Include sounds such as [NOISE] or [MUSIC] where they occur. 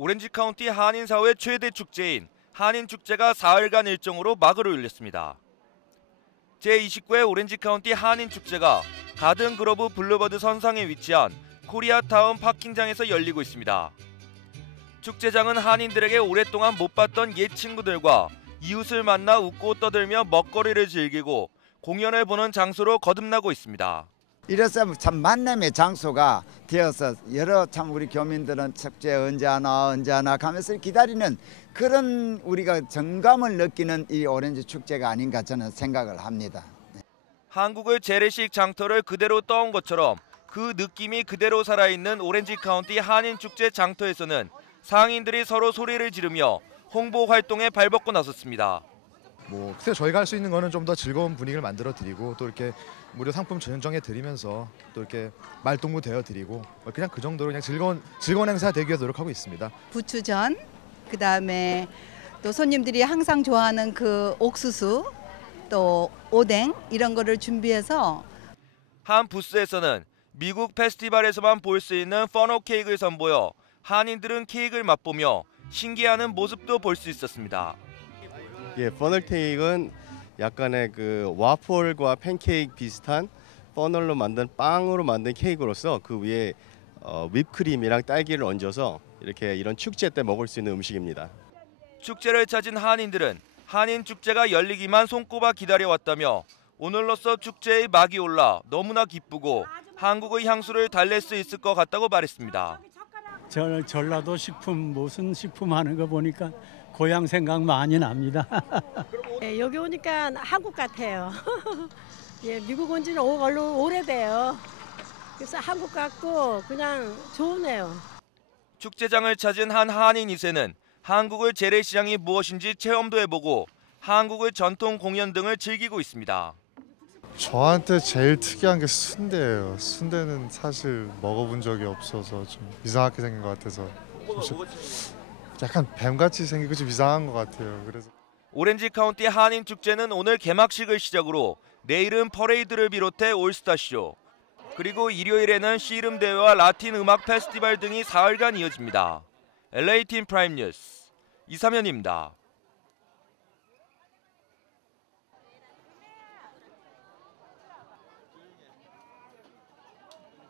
오렌지 카운티 한인 사회 최대 축제인 한인 축제가 사흘간 일정으로 막을 올렸습니다. 제29회 오렌지 카운티 한인 축제가 가든 그로브 블루버드 선상에 위치한 코리아타운 파킹장에서 열리고 있습니다. 축제장은 한인들에게 오랫동안 못 봤던 옛 친구들과 이웃을 만나 웃고 떠들며 먹거리를 즐기고 공연을 보는 장소로 거듭나고 있습니다. 이래서 참 만남의 장소가 되어서 여러 참 우리 교민들은 축제 언제 하나 언제 하나 가면서 기다리는 그런 우리가 정감을 느끼는 이 오렌지 축제가 아닌가 저는 생각을 합니다. 한국의 재래식 장터를 그대로 떠온 것처럼 그 느낌이 그대로 살아있는 오렌지 카운티 한인 축제 장터에서는 상인들이 서로 소리를 지르며 홍보 활동에 발벗고 나섰습니다. 뭐 글쎄요 저희가 할 수 있는 거는 좀 더 즐거운 분위기를 만들어 드리고 또 이렇게 무료 상품 전정해 드리면서 또 이렇게 말동무 되어 드리고 뭐 그냥 그 정도로 그냥 즐거운 즐거운 행사 되기 위해 노력하고 있습니다. 부추전, 그다음에 또 손님들이 항상 좋아하는 그 옥수수, 또 오뎅 이런 거를 준비해서 한 부스에서는 미국 페스티벌에서만 볼 수 있는 퍼너 케이크를 선보여 한인들은 케이크를 맛보며 신기해하는 모습도 볼 수 있었습니다. 예, 퍼널테이크는 약간의 그 와플과 팬케이크 비슷한 퍼널로 만든 빵으로 만든 케이크로서 그 위에 어, whip크림이랑 딸기를 얹어서 이렇게 이런 축제 때 먹을 수 있는 음식입니다. 축제를 찾은 한인들은 한인 축제가 열리기만 손꼽아 기다려왔다며 오늘로써 축제의 막이 올라 너무나 기쁘고 한국의 향수를 달랠 수 있을 것 같다고 말했습니다. 저 전라도 식품 무슨 식품 하는 거 보니까 고향 생각 많이 납니다. [LAUGHS] 예, 여기 오니까 한국 같아요. [LAUGHS] 예, 미국 온 지는 오- 얼른 오래돼요. 그래서 한국 같고 그냥 좋으네요. 축제장을 찾은 한 한인 2세는 한국의 재래시장이 무엇인지 체험도 해보고 한국의 전통 공연 등을 즐기고 있습니다. 저한테 제일 특이한 게 순대예요. 순대는 사실 먹어본 적이 없어서 좀 이상하게 생긴 것 같아서 좀 약간 뱀같이 생기고 좀 이상한 것 같아요. 그래서 오렌지 카운티 한인 축제는 오늘 개막식을 시작으로 내일은 퍼레이드를 비롯해 올스타 쇼 그리고 일요일에는 씨름 대회와 라틴 음악 페스티벌 등이 사흘간 이어집니다. LA 팀 프라임 뉴스 이사면입니다.